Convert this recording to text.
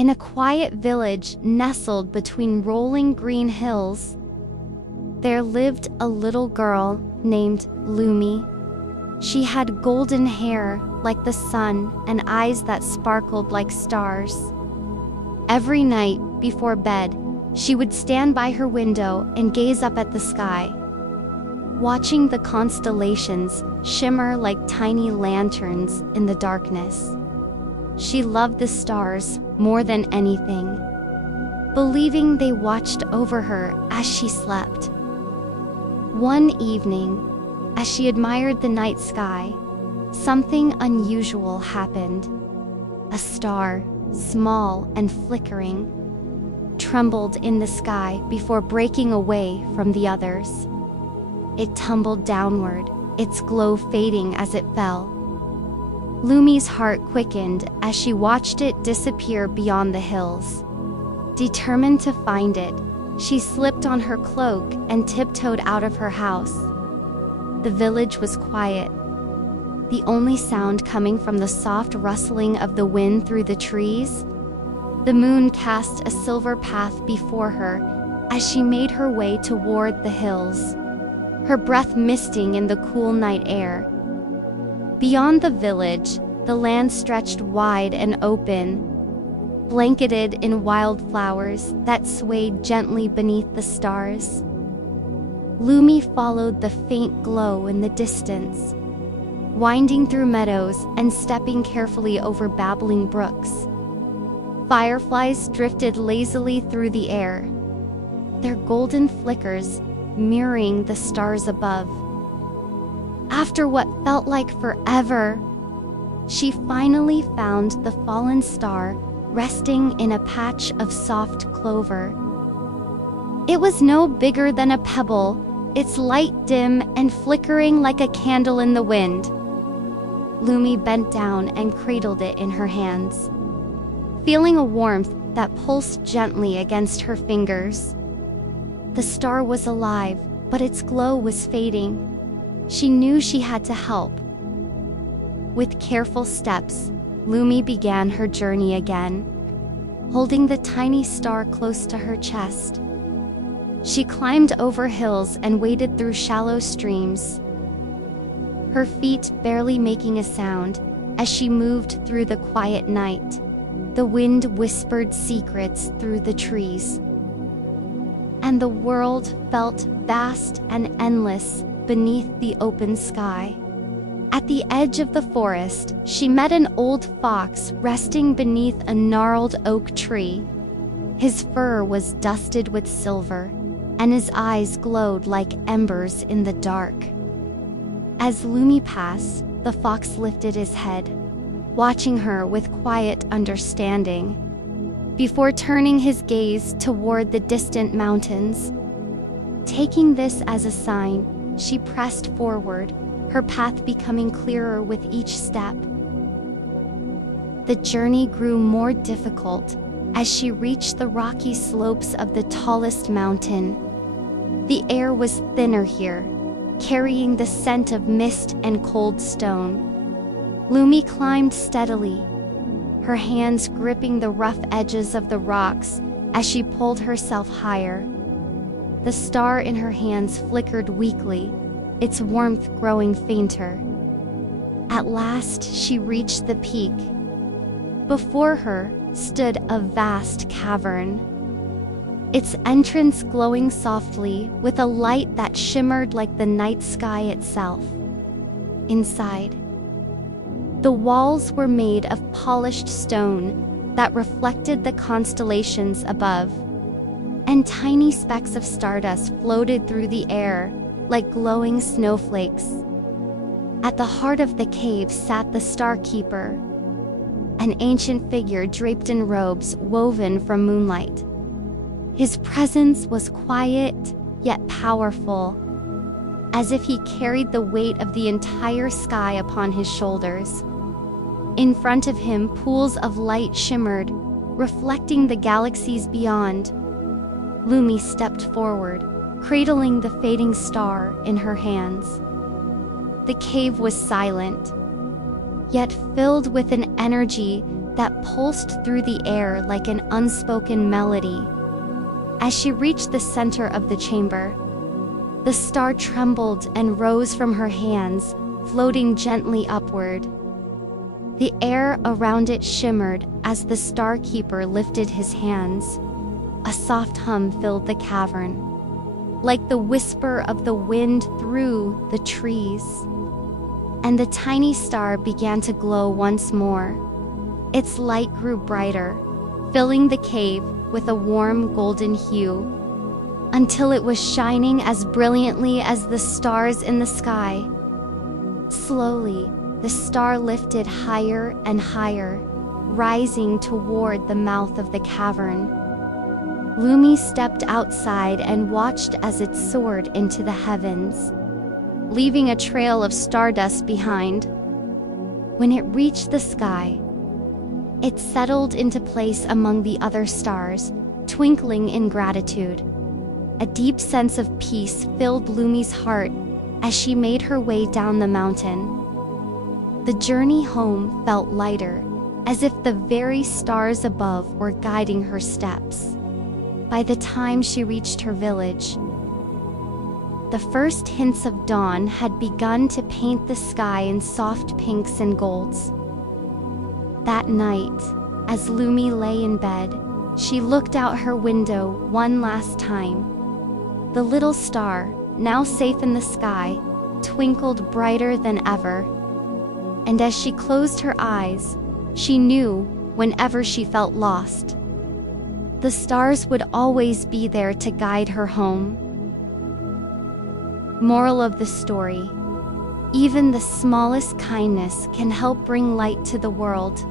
In a quiet village nestled between rolling green hills, there lived a little girl named Lumi. She had golden hair like the sun and eyes that sparkled like stars. Every night before bed, she would stand by her window and gaze up at the sky, watching the constellations shimmer like tiny lanterns in the darkness. She loved the stars more than anything, believing they watched over her as she slept. One evening, as she admired the night sky, something unusual happened. A star, small and flickering, trembled in the sky before breaking away from the others. It tumbled downward, its glow fading as it fell. Lumi's heart quickened as she watched it disappear beyond the hills. Determined to find it, she slipped on her cloak and tiptoed out of her house. The village was quiet, the only sound coming from the soft rustling of the wind through the trees. The moon cast a silver path before her as she made her way toward the hills, her breath misting in the cool night air. Beyond the village, the land stretched wide and open, blanketed in wildflowers that swayed gently beneath the stars. Lumi followed the faint glow in the distance, winding through meadows and stepping carefully over babbling brooks. Fireflies drifted lazily through the air, their golden flickers mirroring the stars above. After what felt like forever, she finally found the fallen star resting in a patch of soft clover. It was no bigger than a pebble, its light dim and flickering like a candle in the wind. Lumi bent down and cradled it in her hands, feeling a warmth that pulsed gently against her fingers. The star was alive, but its glow was fading. She knew she had to help. With careful steps, Lumi began her journey again, holding the tiny star close to her chest. She climbed over hills and waded through shallow streams, her feet barely making a sound as she moved through the quiet night. The wind whispered secrets through the trees, and the world felt vast and endless beneath the open sky. At the edge of the forest, she met an old fox resting beneath a gnarled oak tree. His fur was dusted with silver, and his eyes glowed like embers in the dark. As Lumi passed, the fox lifted his head, watching her with quiet understanding, before turning his gaze toward the distant mountains. Taking this as a sign, she pressed forward, her path becoming clearer with each step. The journey grew more difficult as she reached the rocky slopes of the tallest mountain. The air was thinner here, carrying the scent of mist and cold stone. Lumi climbed steadily, her hands gripping the rough edges of the rocks as she pulled herself higher. The star in her hands flickered weakly, its warmth growing fainter. At last, she reached the peak. Before her stood a vast cavern, its entrance glowing softly with a light that shimmered like the night sky itself. Inside, the walls were made of polished stone that reflected the constellations above, and tiny specks of stardust floated through the air like glowing snowflakes. At the heart of the cave sat the Star Keeper, an ancient figure draped in robes woven from moonlight. His presence was quiet yet powerful, as if he carried the weight of the entire sky upon his shoulders. In front of him, pools of light shimmered, reflecting the galaxies beyond. Lumi stepped forward, cradling the fading star in her hands. The cave was silent, yet filled with an energy that pulsed through the air like an unspoken melody. As she reached the center of the chamber, the star trembled and rose from her hands, floating gently upward. The air around it shimmered as the star keeper lifted his hands. A soft hum filled the cavern, like the whisper of the wind through the trees. And the tiny star began to glow once more. Its light grew brighter, filling the cave with a warm golden hue, until it was shining as brilliantly as the stars in the sky. Slowly, the star lifted higher and higher, rising toward the mouth of the cavern. Lumi stepped outside and watched as it soared into the heavens, leaving a trail of stardust behind. When it reached the sky, it settled into place among the other stars, twinkling in gratitude. A deep sense of peace filled Lumi's heart as she made her way down the mountain. The journey home felt lighter, as if the very stars above were guiding her steps. By the time she reached her village, the first hints of dawn had begun to paint the sky in soft pinks and golds. That night, as Lumi lay in bed, she looked out her window one last time. The little star, now safe in the sky, twinkled brighter than ever. And as she closed her eyes, she knew, whenever she felt lost, the stars would always be there to guide her home. Moral of the story: even the smallest kindness can help bring light to the world.